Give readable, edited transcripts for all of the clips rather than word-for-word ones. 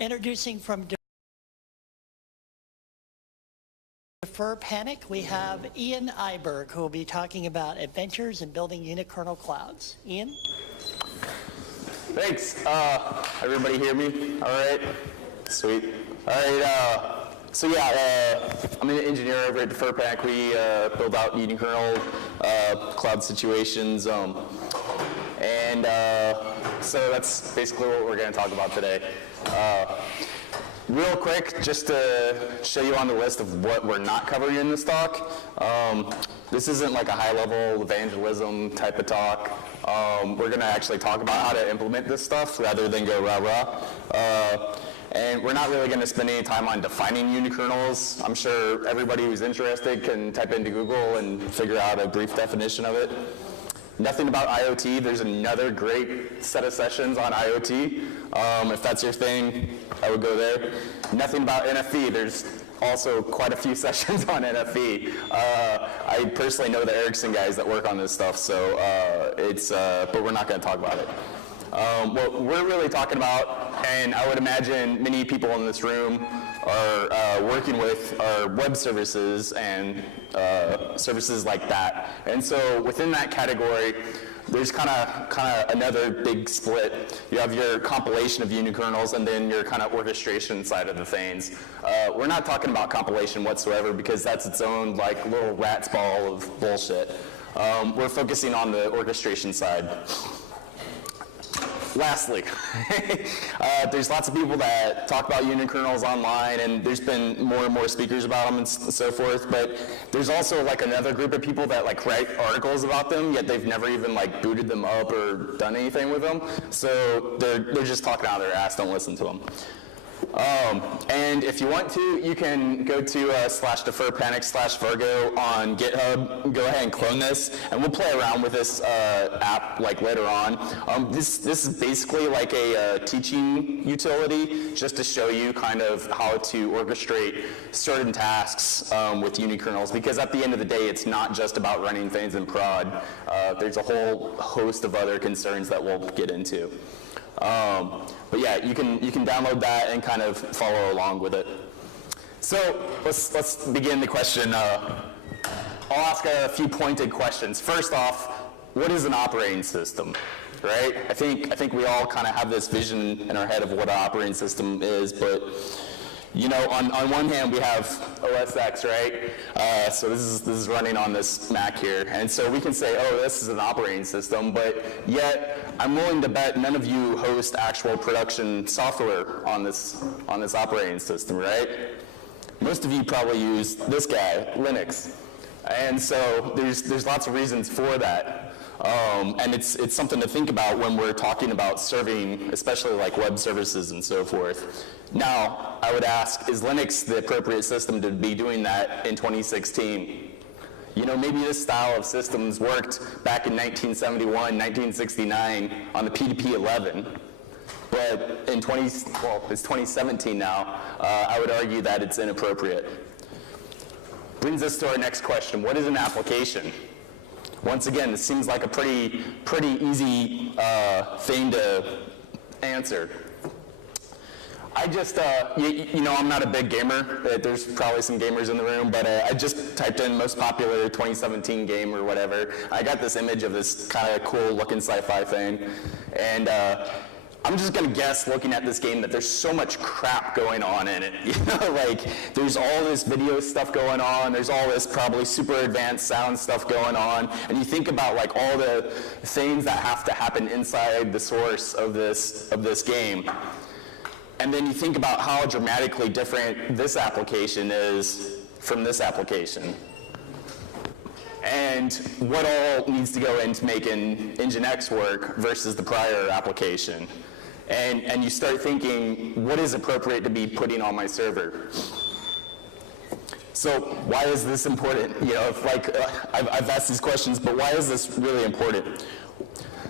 Introducing from Defer Panic, we have Ian Iberg, who will be talking about adventures in building Unikernel clouds. Ian? Thanks. Everybody hear me? All right. Sweet. All right. So yeah, I'm an engineer over at Defer Panic. We build out Unikernel cloud situations, and so that's basically what we're going to talk about today. Real quick, just to show you on the list of what we're not covering in this talk. This isn't like a high-level evangelism type of talk. We're going to actually talk about how to implement this stuff rather than go rah-rah. And we're not really going to spend any time on defining unikernels. I'm sure everybody who's interested can type into Google and figure out a brief definition of it. Nothing about IoT. There's another great set of sessions on IoT. If that's your thing, I would go there. Nothing about NFV. There's also quite a few sessions on NFV. I personally know the Ericsson guys that work on this stuff, so but we're not going to talk about it. What we're really talking about, and I would imagine many people in this room are working with, are web services and services like that. And so within that category, there's kind of another big split. You have your compilation of unikernels and then your kind of orchestration side of the things. We're not talking about compilation whatsoever because that's its own like little rat's ball of bullshit. We're focusing on the orchestration side. Lastly, there's lots of people that talk about unikernels online, and there's been more and more speakers about them and so forth, but there's also like another group of people that like write articles about them, yet they've never even like booted them up or done anything with them. So they're just talking out of their ass, don't listen to them. And if you want to, you can go to /deferpanic/Vargo on GitHub. Go ahead and clone this, and we'll play around with this app like later on. This is basically like a teaching utility, just to show you kind of how to orchestrate certain tasks with unikernels. Because at the end of the day, it's not just about running things in prod. There's a whole host of other concerns that we'll get into. But yeah, you can download that and kind of follow along with it. So let's begin the question. I'll ask a few pointed questions. First off, what is an operating system, right? I think we all kind of have this vision in our head of what an operating system is, but you know, on one hand we have OS X, right? So this is running on this Mac here, and so we can say, oh, this is an operating system, but yet I'm willing to bet none of you host actual production software on this operating system, right? Most of you probably use this guy, Linux, and so there's lots of reasons for that. And it's something to think about when we're talking about serving, especially like web services and so forth. Now, I would ask, is Linux the appropriate system to be doing that in 2016? You know, maybe this style of systems worked back in 1971, 1969 on the PDP-11, but in it's 2017 now, I would argue that it's inappropriate. Brings us to our next question. What is an application? Once again, this seems like a pretty easy thing to answer. I just, you know, I'm not a big gamer. There's probably some gamers in the room, but I just typed in most popular 2017 game or whatever. I got this image of this kind of cool looking sci-fi thing, and I'm just gonna guess, looking at this game, that there's so much crap going on in it. You know, like there's all this video stuff going on. There's all this probably super advanced sound stuff going on, and you think about like all the things that have to happen inside the source of this game. And then you think about how dramatically different this application is from this application. And what all needs to go into making Nginx work versus the prior application. And you start thinking, what is appropriate to be putting on my server? So why is this important? You know, if like, I've asked these questions, but why is this really important?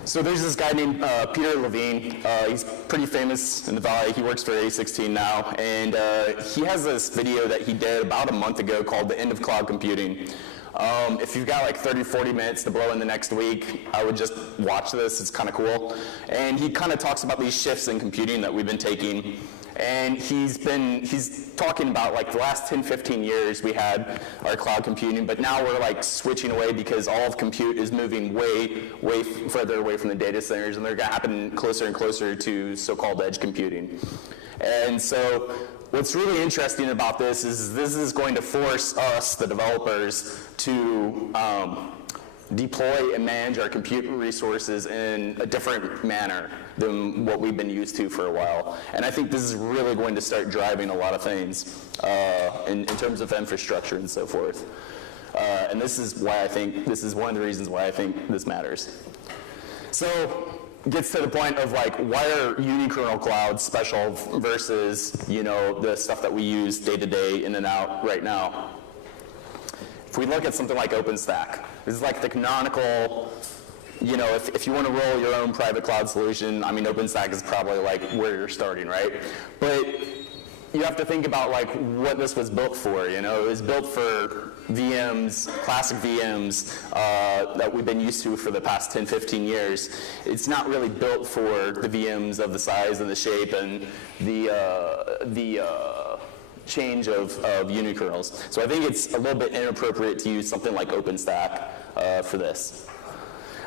So there's this guy named Peter Levine. He's pretty famous in the Valley. He works for A16 now, and he has this video that he did about a month ago called The End of Cloud Computing. If you've got like 30, 40 minutes to blow in the next week, I would just watch this. It's kind of cool. And he kind of talks about these shifts in computing that we've been taking. And he's talking about like the last 10, 15 years we had our cloud computing, but now we're like switching away because all of compute is moving way further away from the data centers, and they're going to happen closer and closer to so-called edge computing. And so what's really interesting about this is going to force us, the developers, to deploy and manage our compute resources in a different manner than what we've been used to for a while. And I think this is really going to start driving a lot of things in terms of infrastructure and so forth. And this is why I think, this is one of the reasons why I think this matters. So, gets to the point of like, why are Unikernel clouds special versus, you know, the stuff that we use day to day in and out right now? If we look at something like OpenStack, this is like the canonical, you know, if you want to roll your own private cloud solution, I mean, OpenStack is probably like where you're starting, right? But you have to think about like what this was built for, you know? It was built for VMs, classic VMs that we've been used to for the past 10, 15 years. It's not really built for the VMs of the size and the shape and the change of Unikernels. So I think it's a little bit inappropriate to use something like OpenStack for this.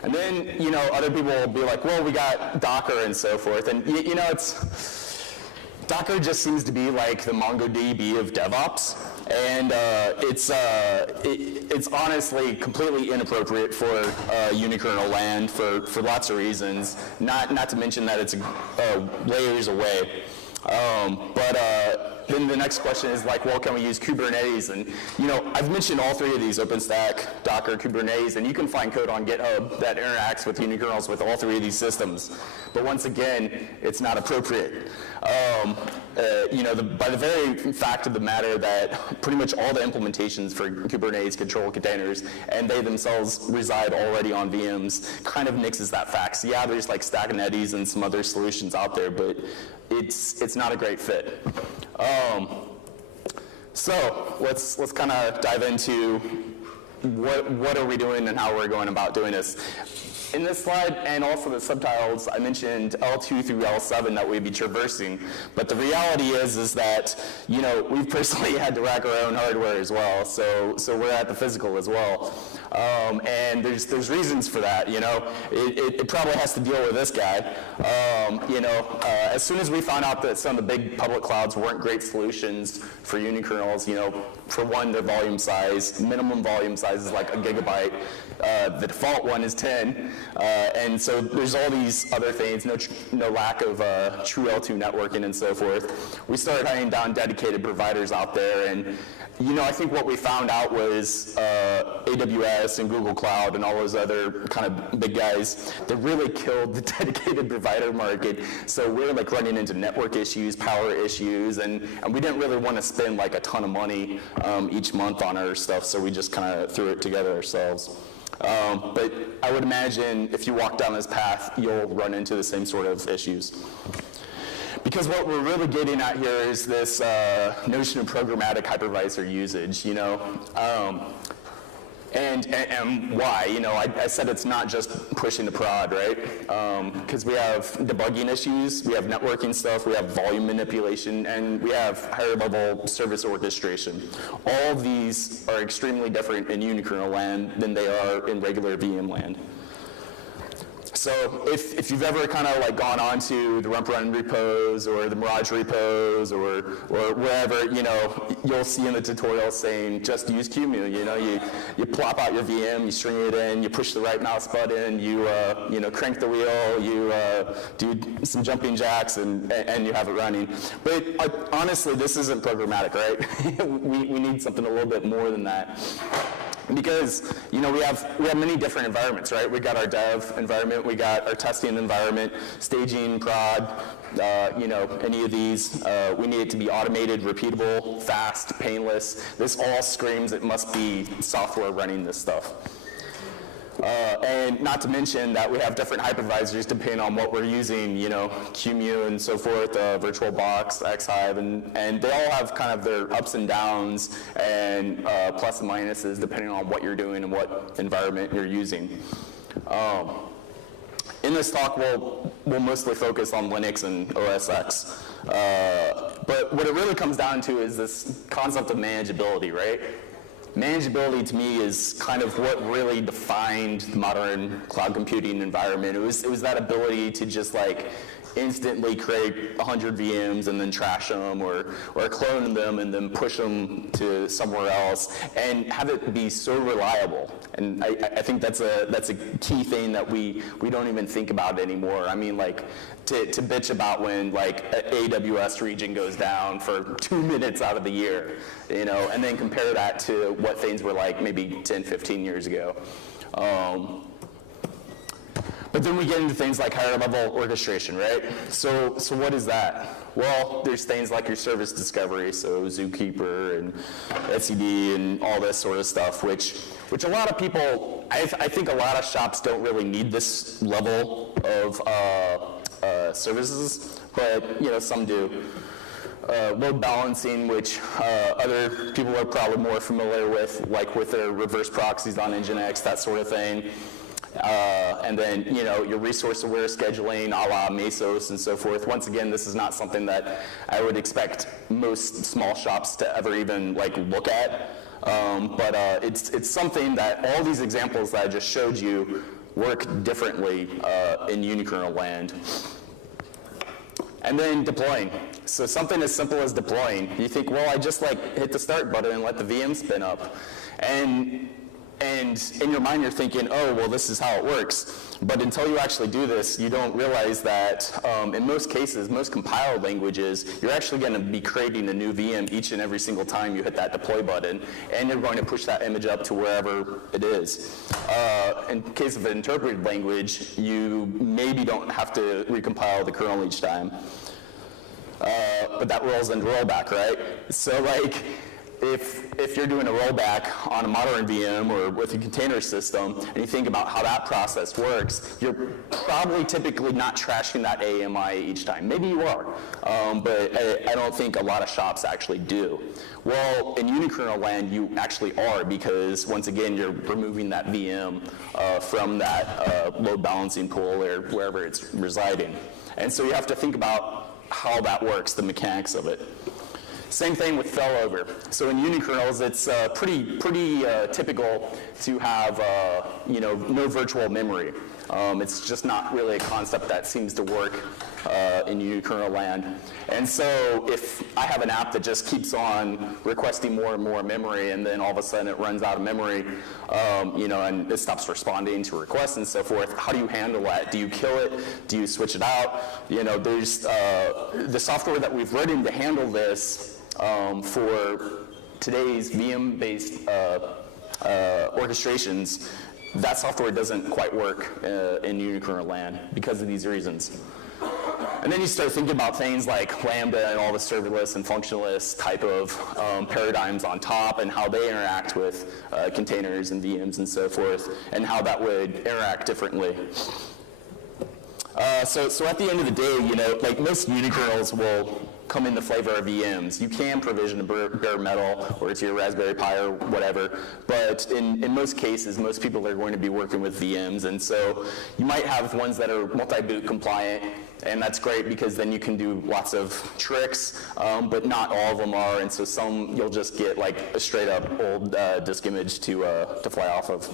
And then, you know, other people will be like, well, we got Docker and so forth. And, you know, Docker just seems to be like the MongoDB of DevOps. And it's honestly completely inappropriate for Unikernel land for lots of reasons, not to mention that it's layers away. Then the next question is like, well, can we use Kubernetes? And, you know, I've mentioned all three of these, OpenStack, Docker, Kubernetes, and you can find code on GitHub that interacts with Unikernels with all three of these systems. But once again, it's not appropriate. You know, by the very fact of the matter that pretty much all the implementations for Kubernetes control containers, and they themselves reside already on VMs, kind of nixes that fact. So yeah, there's like Stacknetes and some other solutions out there, but it's not a great fit. So let's kind of dive into what are we doing and how we're going about doing this. In this slide, and also the subtitles, I mentioned L2 through L7 that we'd be traversing, but the reality is that, you know, we've personally had to rack our own hardware as well, so we're at the physical as well. And there's reasons for that, you know. It probably has to deal with this guy. You know, as soon as we found out that some of the big public clouds weren't great solutions for Unikernels, you know, for one, their volume size, minimum volume size is like a gigabyte. The default one is 10, and so there's all these other things, no lack of true L2 networking and so forth. We started hunting down dedicated providers out there, and you know, I think what we found out was AWS and Google Cloud and all those other kind of big guys, they really killed the dedicated provider market. So we're like running into network issues, power issues, and we didn't really want to spend like a ton of money each month on our stuff, so we just kind of threw it together ourselves. But I would imagine if you walk down this path, you'll run into the same sort of issues. Because what we're really getting at here is this notion of programmatic hypervisor usage, you know, and why, you know, I said it's not just pushing the prod, right? Because we have debugging issues, we have networking stuff, we have volume manipulation, and we have higher level service orchestration. All of these are extremely different in Unikernel land than they are in regular VM land. So if you've ever kind of like gone onto the Rump Run repos or the Mirage repos or wherever, you know, you'll see in the tutorial saying just use QEMU. You know, you plop out your VM, you string it in, you push the right mouse button, you know, crank the wheel, you do some jumping jacks, and you have it running. But honestly, this isn't programmatic, right? we need something a little bit more than that. Because, you know, we have many different environments, right? We got our dev environment, we got our testing environment, staging, prod, you know, any of these. We need it to be automated, repeatable, fast, painless. This all screams it must be software running this stuff. And not to mention that we have different hypervisors depending on what we're using, you know, QEMU and so forth, VirtualBox, Xhive, and they all have kind of their ups and downs and plus and minuses depending on what you're doing and what environment you're using. In this talk, we'll mostly focus on Linux and OS X. But what it really comes down to is this concept of manageability, right? Manageability to me is kind of what really defined the modern cloud computing environment. It was that ability to just like instantly create 100 VMs and then trash them or clone them and then push them to somewhere else and have it be so reliable. And I think that's a key thing that we don't even think about anymore. I mean, like to bitch about when like an AWS region goes down for 2 minutes out of the year, you know, and then compare that to what things were like maybe 10, 15 years ago. But then we get into things like higher level orchestration, right? So what is that? Well, there's things like your service discovery, so Zookeeper and etcd and all this sort of stuff, which a lot of people, I think a lot of shops don't really need this level of services, but you know, some do. Load balancing, which other people are probably more familiar with, like with their reverse proxies on Nginx, that sort of thing. And then, you know, your resource-aware scheduling, a la Mesos and so forth. Once again, this is not something that I would expect most small shops to ever even like look at. But it's something that all these examples that I just showed you work differently in Unikernel land. And then deploying. So something as simple as deploying. You think, well, I just like hit the start button and let the VM spin up. And in your mind, you're thinking, oh, well, this is how it works. But until you actually do this, you don't realize that in most cases, most compiled languages, you're actually going to be creating a new VM each and every single time you hit that deploy button, and you're going to push that image up to wherever it is. In case of an interpreted language, you maybe don't have to recompile the kernel each time. But that rolls into rollback, right? So like, if you're doing a rollback on a modern VM or with a container system, and you think about how that process works, you're probably typically not trashing that AMI each time. Maybe you are, but I don't think a lot of shops actually do. Well, in Unikernel land, you actually are, because once again, you're removing that VM from that load balancing pool or wherever it's residing. And so you have to think about how that works, the mechanics of it. Same thing with failover. So in Unikernels, it's pretty typical to have you know, no virtual memory. It's just not really a concept that seems to work in Unikernel land. And so if I have an app that just keeps on requesting more and more memory, and then all of a sudden it runs out of memory, you know, and it stops responding to requests and so forth, how do you handle that? Do you kill it? Do you switch it out? You know, there's the software that we've written to handle this for today's VM-based orchestrations. That software doesn't quite work in Unikernel land because of these reasons. And then you start thinking about things like Lambda and all the serverless and functionalist type of paradigms on top, and how they interact with containers and VMs and so forth, and how that would interact differently. So at the end of the day, you know, like most Unikernels will come in the flavor of VMs. You can provision a bare metal or to your Raspberry Pi or whatever, but in most cases, most people are going to be working with VMs, and so you might have ones that are multi-boot compliant, and that's great because then you can do lots of tricks, but not all of them are, and so some you'll just get like a straight up old disk image to fly off of.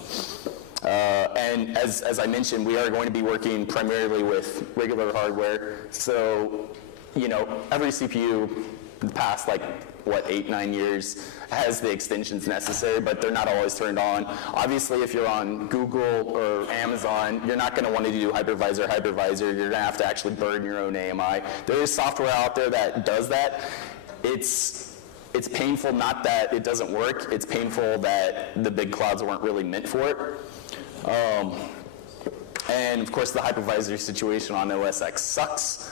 And as I mentioned, we are going to be working primarily with regular hardware. So, you know, every CPU in the past, like, what, 8-9 years has the extensions necessary, but they're not always turned on. Obviously, if you're on Google or Amazon, you're not going to want to do Hypervisor. You're going to have to actually burn your own AMI. There is software out there that does that. It's painful, not that it doesn't work. It's painful that the big clouds weren't really meant for it. And of course, the hypervisor situation on OS X sucks.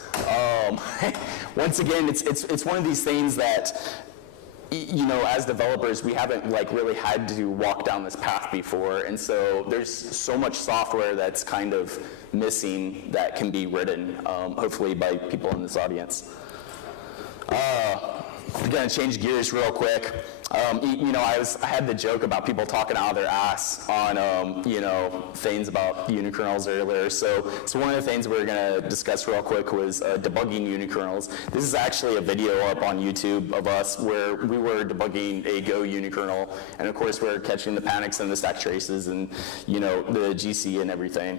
Once again, it's one of these things that you know, as developers, we haven't like really had to walk down this path before, and so there's so much software that's kind of missing that can be written, hopefully by people in this audience. I'm gonna change gears real quick. You know, I had the joke about people talking out of their ass on, you know, things about unikernels earlier. So one of the things we were gonna discuss real quick was debugging unikernels. This is actually a video up on YouTube of us where we were debugging a Go unikernel, and of course we're catching the panics and the stack traces and, you know, the GC and everything.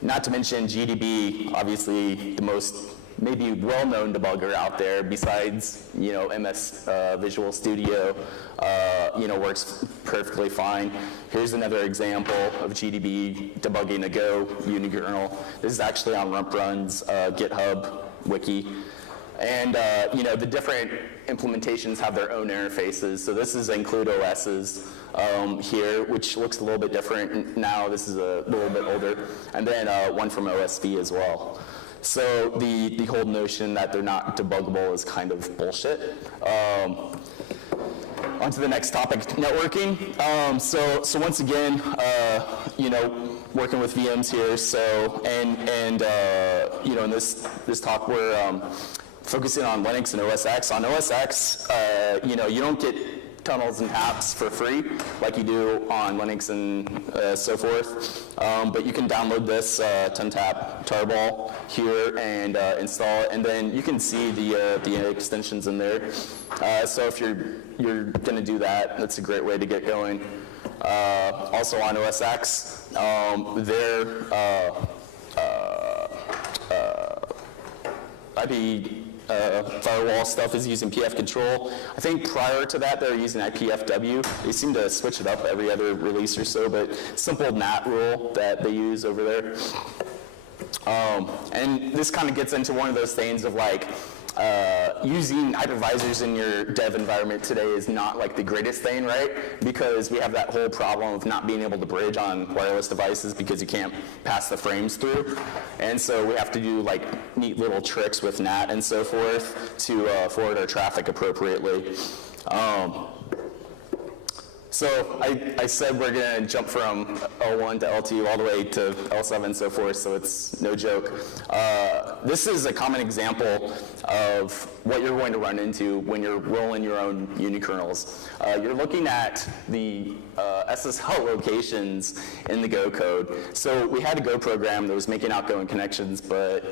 Not to mention GDB, obviously the most maybe well-known debugger out there besides, you know, MS Visual Studio, you know, works perfectly fine. Here's another example of GDB debugging a Go unikernel. This is actually on RumpRun's GitHub wiki. And, you know, the different implementations have their own interfaces. So this is include OS's here, which looks a little bit different now. This is a little bit older. And then one from OSV as well. So the whole notion that they're not debuggable is kind of bullshit. On to the next topic, networking. So once again, you know, working with VMs here. So and you know, in this talk we're focusing on Linux and OS X. On OS X, you know, you don't get tunnels and taps for free like you do on Linux and so forth. But you can download this tuntap tarball here and install it, and then you can see the extensions in there. So if you're going to do that, that's a great way to get going. Also on OS X, their IP firewall stuff is using PF control. I think prior to that they were using IPFW. They seem to switch it up every other release or so, but simple NAT rule that they use over there. And this kind of gets into one of those things of like, using hypervisors in your dev environment today is not like the greatest thing, right? Because we have that whole problem of not being able to bridge on wireless devices because you can't pass the frames through. And so we have to do like neat little tricks with NAT and so forth to forward our traffic appropriately. So I said we're going to jump from L1 to L2 all the way to L7 and so forth, so it's no joke. This is a common example of what you're going to run into when you're rolling your own unikernels. You're looking at the SSL locations in the Go code. So we had a Go program that was making outgoing connections, but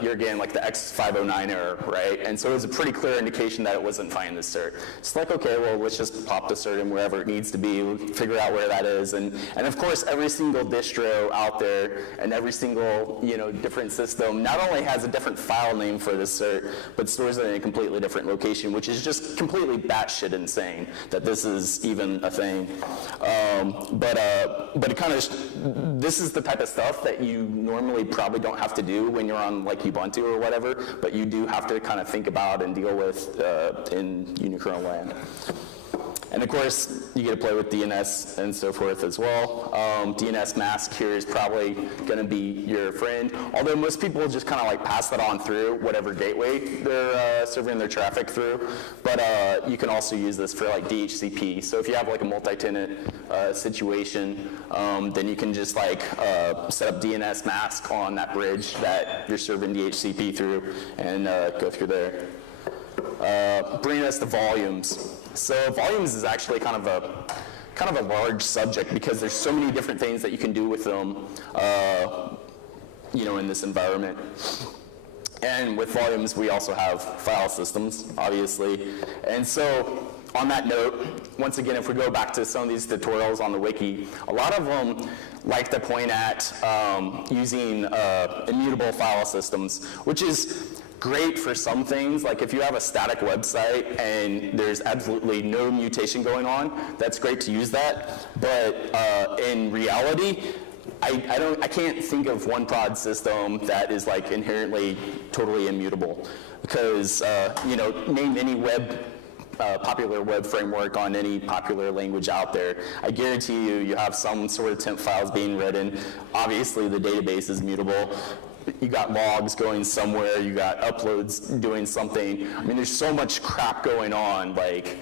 you're getting like the X509 error, right? And so it was a pretty clear indication that it wasn't finding the cert. It's like, okay, well, let's just pop the cert in wherever it needs to be, figure out where that is. And of course, every single distro out there and every single, you know, different system not only has a different file name for the cert, but stores it in a completely different location, which is just completely batshit insane that this is even a thing. But it kind of, this is the type of stuff that you normally probably don't have to do when you're on like Ubuntu or whatever, but you do have to kind of think about and deal with in unikernel land. And of course, you get to play with DNS and so forth as well. DNS mask here is probably going to be your friend, although most people just kind of like pass that on through whatever gateway they're serving their traffic through. But you can also use this for like DHCP. So if you have like a multi-tenant situation, then you can just like set up DNS mask on that bridge that you're serving DHCP through and go through there. Bringing us to volumes. So volumes is actually kind of a large subject because there's so many different things that you can do with them, you know, in this environment. And with volumes, we also have file systems, obviously. And so on that note, once again, if we go back to some of these tutorials on the wiki, a lot of them like to point at using immutable file systems, which is great for some things. Like if you have a static website and there's absolutely no mutation going on, that's great to use that. But in reality, I can't think of one prod system that is like inherently totally immutable, because you know, name any popular web framework on any popular language out there. I guarantee you have some sort of temp files being written. Obviously the database is mutable. you got logs going somewhere, you got uploads doing something. I mean, there's so much crap going on, like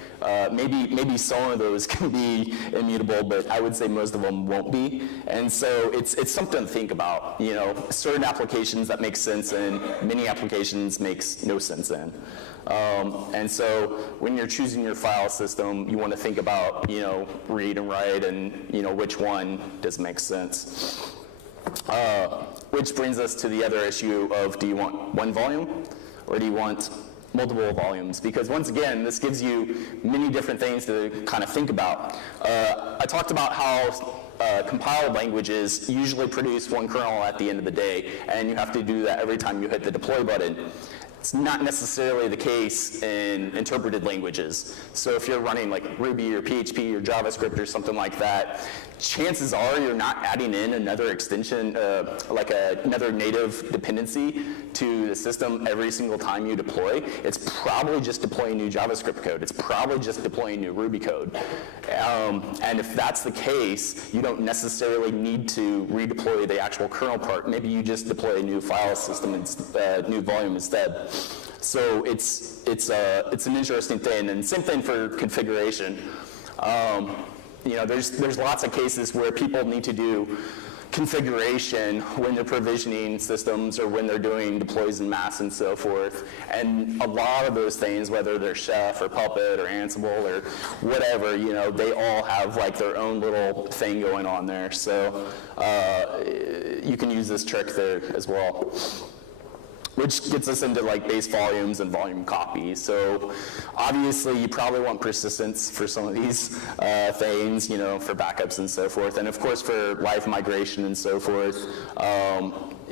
maybe some of those can be immutable, but I would say most of them won't be. And so it's something to think about. You know, certain applications that make sense in, many applications makes no sense in. And so when you're choosing your file system, you want to think about, you know, read and write and, you know, which one does make sense. Which brings us to the other issue of, do you want one volume or do you want multiple volumes? Because once again, this gives you many different things to kind of think about. I talked about how compiled languages usually produce one kernel at the end of the day, and you have to do that every time you hit the deploy button. It's not necessarily the case in interpreted languages. So if you're running like Ruby or PHP or JavaScript or something like that, chances are you're not adding in another extension, like another native dependency to the system every single time you deploy. It's probably just deploying new JavaScript code. It's probably just deploying new Ruby code. And if that's the case, you don't necessarily need to redeploy the actual kernel part. Maybe you just deploy a new file system, new volume instead. So it's an interesting thing, and same thing for configuration. You know, there's lots of cases where people need to do configuration when they're provisioning systems or when they're doing deploys en masse and so forth. And a lot of those things, whether they're Chef or Puppet or Ansible or whatever, you know, they all have like their own little thing going on there. So you can use this trick there as well. Which gets us into like base volumes and volume copies. So obviously you probably want persistence for some of these things, you know, for backups and so forth. And of course for live migration and so forth,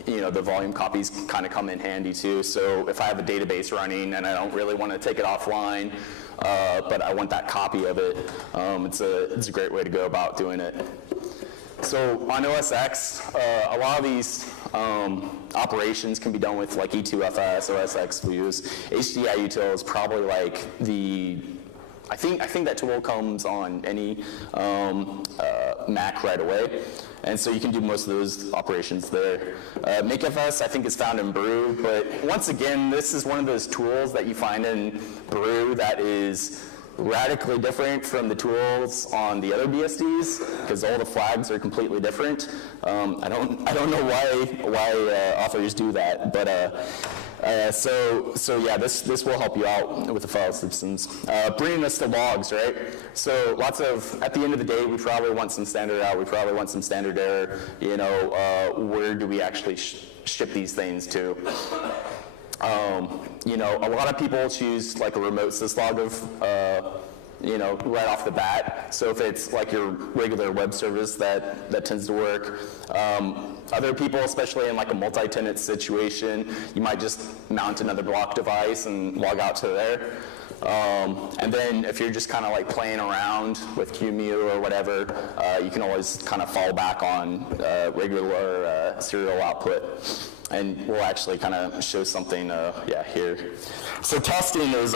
you know, the volume copies kind of come in handy too. So if I have a database running and I don't really want to take it offline, but I want that copy of it, it's a great way to go about doing it. So on OS X, a lot of these operations can be done with like E2FS, OS X views. HDI util is probably like I think that tool comes on any Mac right away. And so you can do most of those operations there. MakeFS, I think, is found in Brew, but once again, this is one of those tools that you find in Brew that is radically different from the tools on the other BSDs, because all the flags are completely different. I don't know why authors do that, but so yeah, this will help you out with the file systems. Bringing us to logs, right? So at the end of the day, we probably want some standard out, we probably want some standard error. You know, where do we actually ship these things to? You know, a lot of people choose like a remote syslog of, you know, right off the bat. So if it's like your regular web service, that tends to work. Other people, especially in like a multi-tenant situation, you might just mount another block device and log out to there. And then if you're just kind of like playing around with QEMU or whatever, you can always kind of fall back on regular serial output. And we'll actually kind of show something, here. So testing is,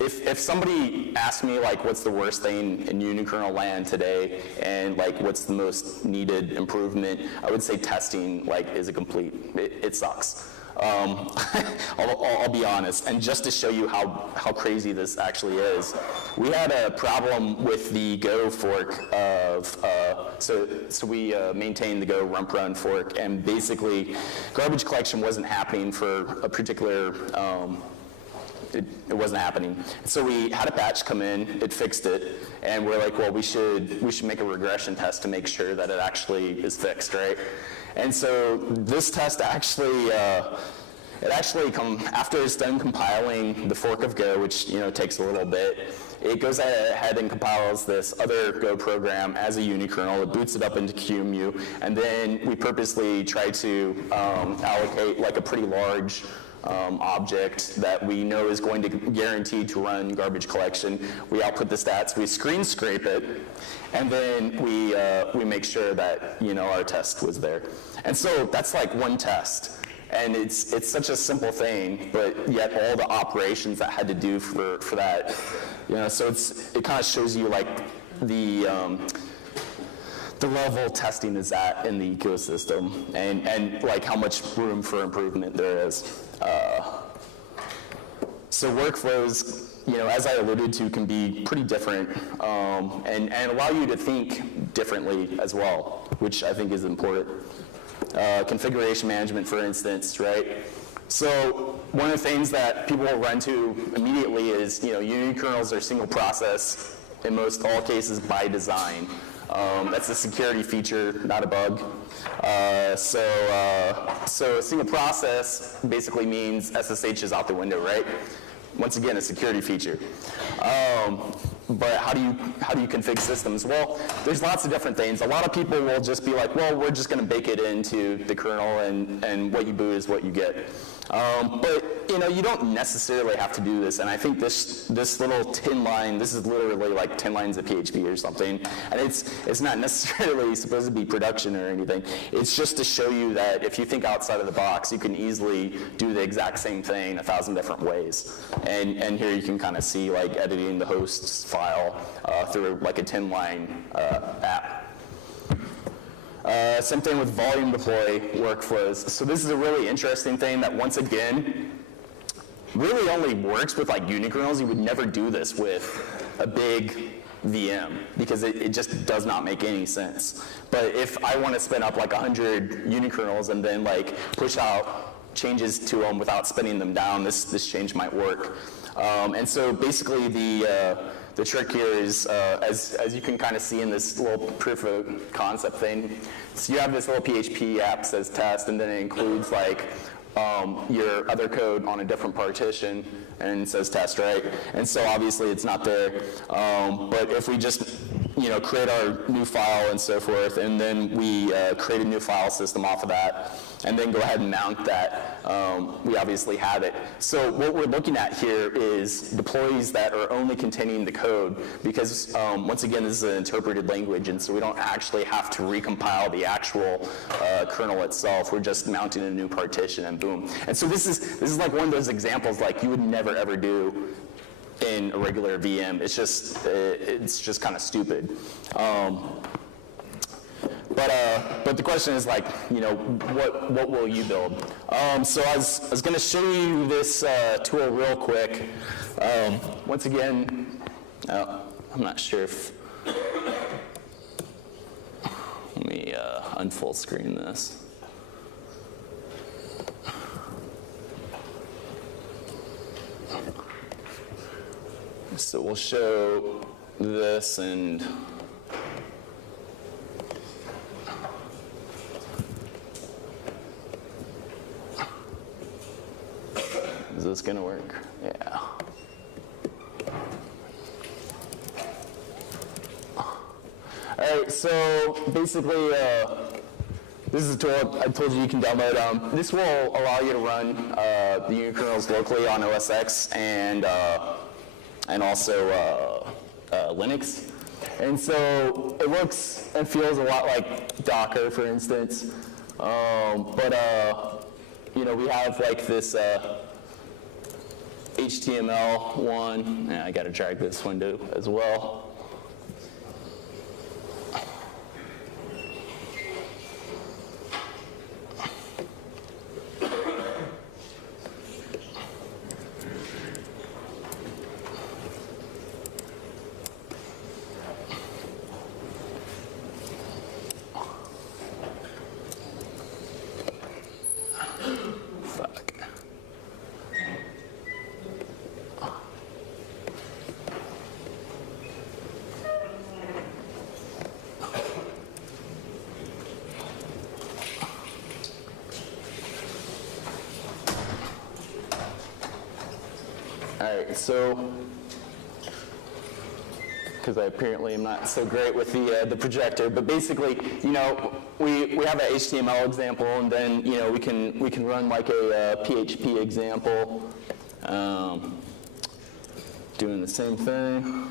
if somebody asks me like what's the worst thing in unikernel land today and like what's the most needed improvement, I would say testing like is a complete, it sucks. I'll be honest, and just to show you how crazy this actually is, we had a problem with the Go fork of, so we maintained the Go rump run fork, and basically garbage collection wasn't happening for a particular, it wasn't happening. So we had a patch come in, it fixed it, and we're like, well, we should make a regression test to make sure that it actually is fixed, right? And so this test actually, after it's done compiling the fork of Go, which, you know, takes a little bit, it goes ahead and compiles this other Go program as a unikernel. It boots it up into QEMU, and then we purposely try to allocate like a pretty large object that we know is going to guarantee to run garbage collection. We output the stats, we screen scrape it, and then we make sure that, you know, our test was there. And so that's like one test. And it's such a simple thing, but yet all the operations that had to do for that, you know, so it kind of shows you like the the level testing is at in the ecosystem, and like how much room for improvement there is. So workflows, as I alluded to, can be pretty different and allow you to think differently as well, which I think is important. Configuration management, for instance, right? So one of the things that people will run to immediately is, unikernels are single process in most all cases by design. That's a security feature, not a bug. So a single process basically means SSH is out the window, right? Once again, a security feature. But how do you config systems? Well, there's lots of different things. A lot of people will just be like, well, we're just going to bake it into the kernel, and what you boot is what you get. But you don't necessarily have to do this. And I think this little 10 line, this is literally like 10 lines of PHP or something. And it's not necessarily supposed to be production or anything. It's just to show you that if you think outside of the box, you can easily do the exact same thing 1,000 different ways. And here you can kind of see like editing the host's file through like a 10-line app. Same thing with volume deploy workflows. So this is a really interesting thing that, once again, really only works with like unikernels. You would never do this with a big VM because it just does not make any sense. But if I want to spin up like 100 unikernels and then like push out changes to them without spinning them down, this change might work. And so basically the trick here is, as you can kind of see in this little proof of concept thing, so you have this little PHP app that says test, and then it includes like your other code on a different partition, and it says test, right? And so obviously it's not there. But if we just create our new file and so forth, and then we create a new file system off of that, and then go ahead and mount that, we obviously have it. So what we're looking at here is deploys that are only containing the code, because once again, this is an interpreted language, and so we don't actually have to recompile the actual kernel itself. We're just mounting a new partition, and boom. And so this is like one of those examples like you would never ever do in a regular VM. It's just kind of stupid. But the question is like, what will you build? So I was going to show you this tool real quick. Once again, I'm not sure if, let me unfull screen this. So we'll show this, and is this going to work? Yeah. All right, so basically, this is a tool I told you can download. This will allow you to run the unikernels locally on OS X and also Linux. And so it looks and feels a lot like Docker, for instance. But we have like this HTML one. I got to drag this window as well. All right, so, because I apparently am not so great with the projector, but basically, we have an HTML example, and then, we can run like a PHP example, doing the same thing.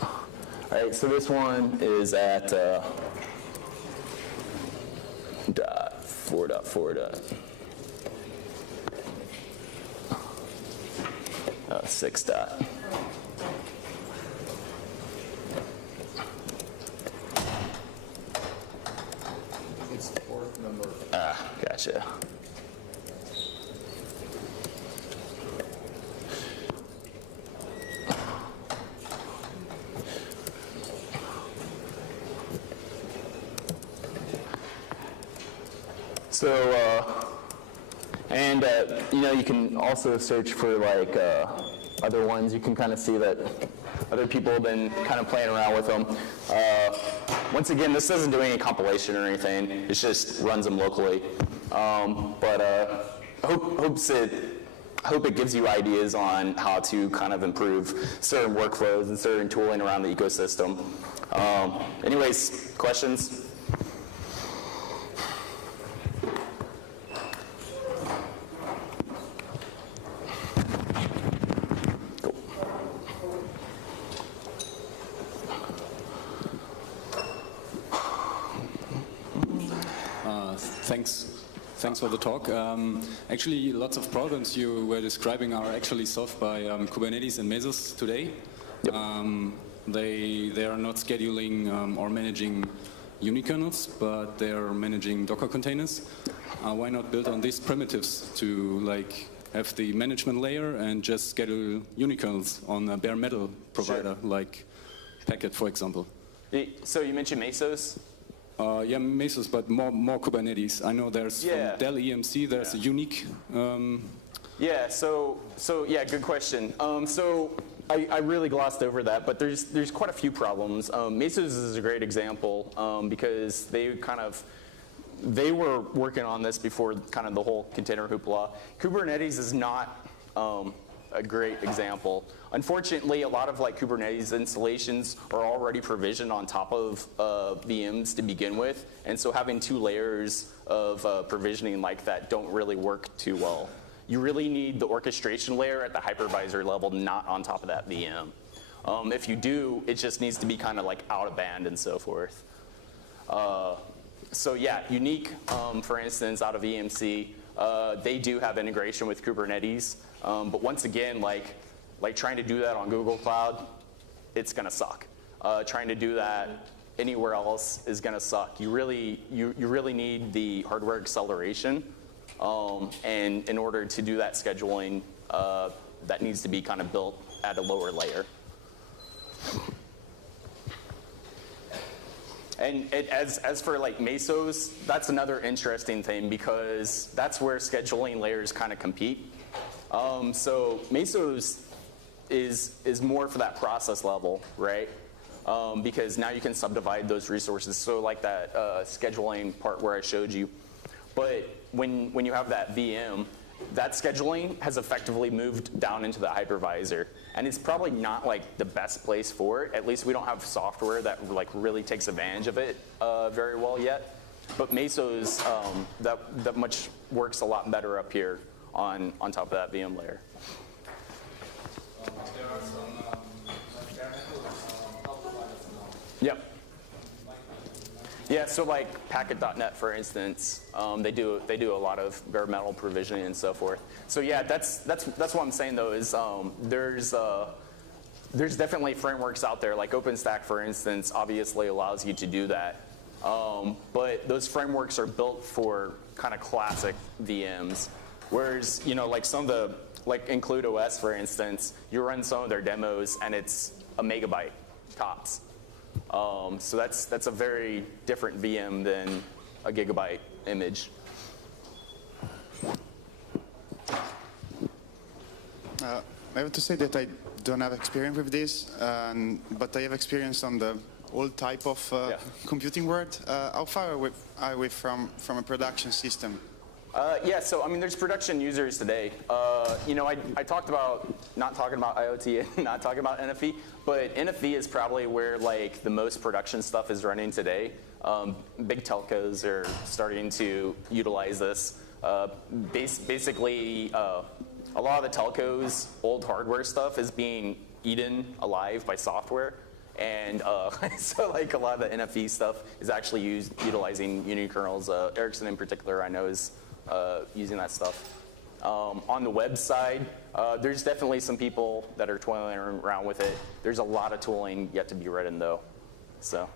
All right, so this one is at 4.4. 6 dot. Gotcha. So, you know, you can also search for like other ones. You can kind of see that other people have been kind of playing around with them. Once again, this doesn't do any compilation or anything. It just runs them locally. I hope it gives you ideas on how to kind of improve certain workflows and certain tooling around the ecosystem. Anyways, questions? Thanks for the talk. Actually, lots of problems you were describing are actually solved by Kubernetes and Mesos today. Yep. They are not scheduling or managing Unikernels, but they are managing Docker containers. Why not build on these primitives to like have the management layer and just schedule Unikernels on a bare metal provider, sure, like Packet, for example? So you mentioned Mesos? Yeah, Mesos, but more Kubernetes. I know there's from Dell EMC, there's a unique. Yeah, so yeah, good question. So I really glossed over that, but there's quite a few problems. Mesos is a great example because they were working on this before kind of the whole container hoopla. Kubernetes is not a great example. Unfortunately, a lot of like Kubernetes installations are already provisioned on top of VMs to begin with, and so having two layers of provisioning like that don't really work too well. You really need the orchestration layer at the hypervisor level, not on top of that VM. If you do, it just needs to be kind of like out of band and so forth. So yeah, Unique, for instance, out of EMC, they do have integration with Kubernetes, but once again, like trying to do that on Google Cloud, it's gonna suck. Trying to do that anywhere else is gonna suck. You really need the hardware acceleration, and in order to do that scheduling, that needs to be kind of built at a lower layer. And as for like Mesos, that's another interesting thing because that's where scheduling layers kind of compete. So Mesos is more for that process level, right? Because now you can subdivide those resources. So like that scheduling part where I showed you. But when you have that VM, that scheduling has effectively moved down into the hypervisor. And it's probably not like the best place for it. At least we don't have software that like really takes advantage of it very well yet. But Mesos, that much works a lot better up here on top of that VM layer. There are some Yep. Yeah, so like Packet.net, for instance, they do a lot of bare metal provisioning and so forth. So yeah, that's what I'm saying though is there's definitely frameworks out there like OpenStack, for instance, obviously allows you to do that. But those frameworks are built for kind of classic VMs, whereas like some of the like Include OS, for instance, you run some of their demos and it's a megabyte tops. So that's a very different VM than a gigabyte image. I have to say that I don't have experience with this, but I have experience on the old type of computing world. How far are we from a production system? Yeah, so I mean, there's production users today. I talked about not talking about IoT and not talking about NFV, but NFV is probably where like the most production stuff is running today. Big telcos are starting to utilize this. Basically, a lot of the telcos' old hardware stuff is being eaten alive by software. And so like a lot of the NFV stuff is actually utilizing Unikernels. Ericsson in particular, I know, is using that stuff. On the web side, there's definitely some people that are toiling around with it. There's a lot of tooling yet to be written though. So.